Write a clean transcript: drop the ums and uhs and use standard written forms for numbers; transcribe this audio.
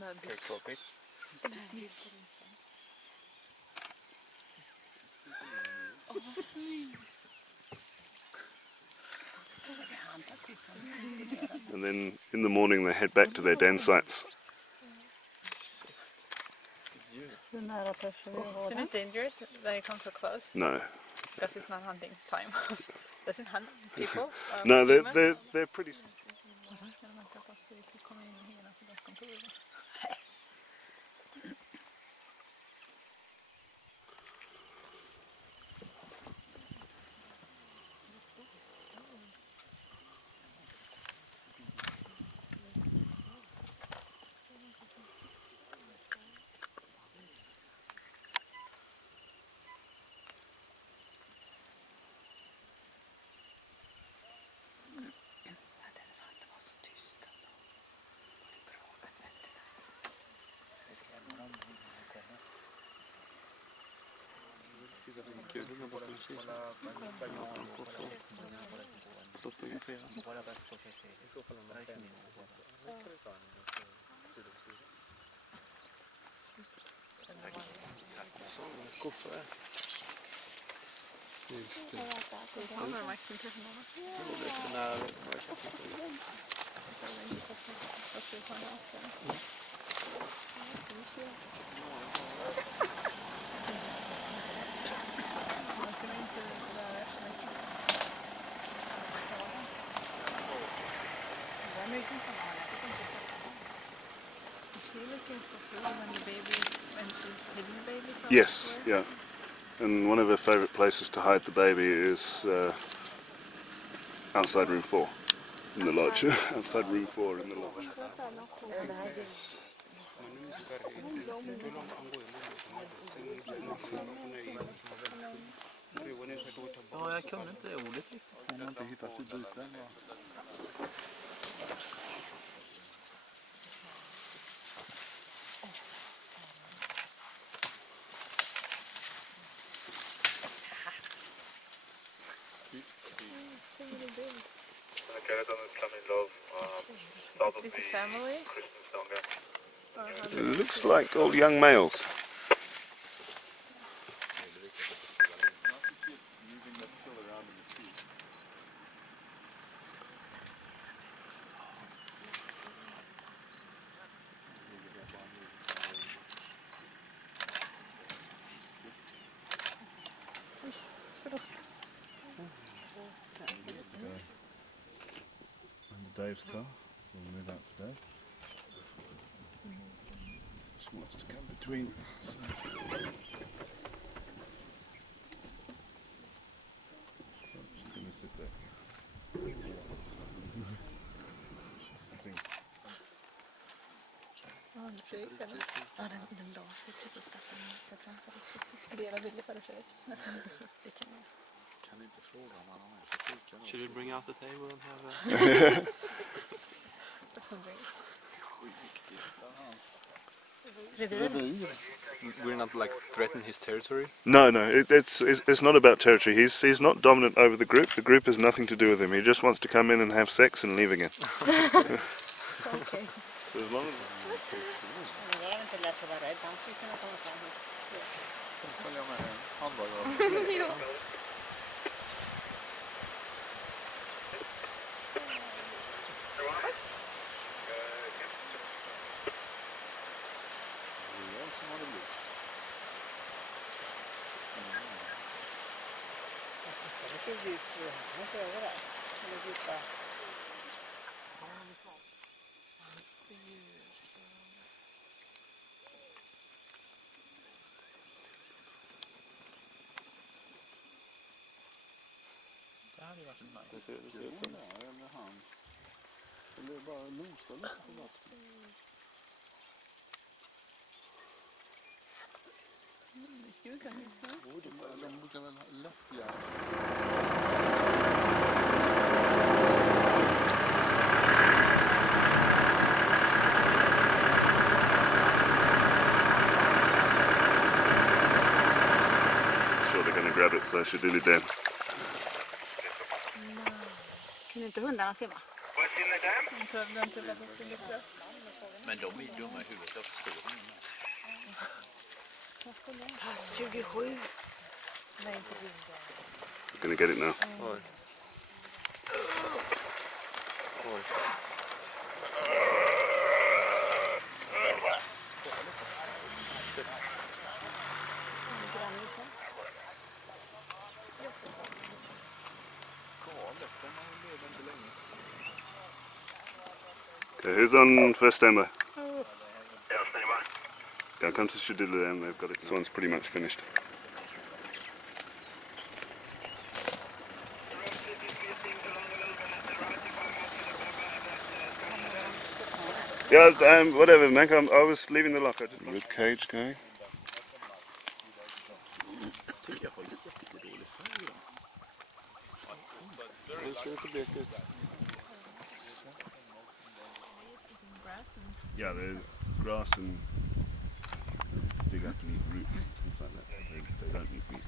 vad snyggt. And then in the morning they head back to their den sites. Isn't it dangerous that it comes so close? No. Because it's not hunting time. Does it hunt people? No, they're pretty... Yes, yeah. And one of her favourite places to hide the baby is outside room 4 in the lodge. Outside room 4 in the lodge. Ja, jag kunde inte ordet riktigt. Om man inte hittar sig biten. Is this a family? It looks like all young males. Dave's car, we'll move out today. Just wants to come between. So. She's going to sit there. Ja, den la sig precis där för mig, så jag tror inte riktigt spela bilder för sig. Det kan jag. Kan inte fråga om han är så sjuk. Should we bring out the table and have a... We're not like threatening his territory? No, it's not about territory. He's not dominant over the group. The group has nothing to do with him. He just wants to come in and have sex and leave again. Okay. So as long as... Det ser ut som det är med han. Eller bara nosa lite på något. De brukar väl lättja. Sure they're going to grab it, so she really did. Kan inte hundarna simma? What's in the dam? De behöver inte lägga sig lite. Men de är dumma i huvudet, jag förstår dem. Pass 27. Nej, inte Gonna get it now. Oj. Oj. Okay, who's on first standby? Yeah, come to Shadilla and they've got it. This one's pretty much finished. Yeah, whatever, Mac. I was leaving the lock. Rib cage going. Yeah, there's grass and dig up and eat roots and things like that. They don't eat meat.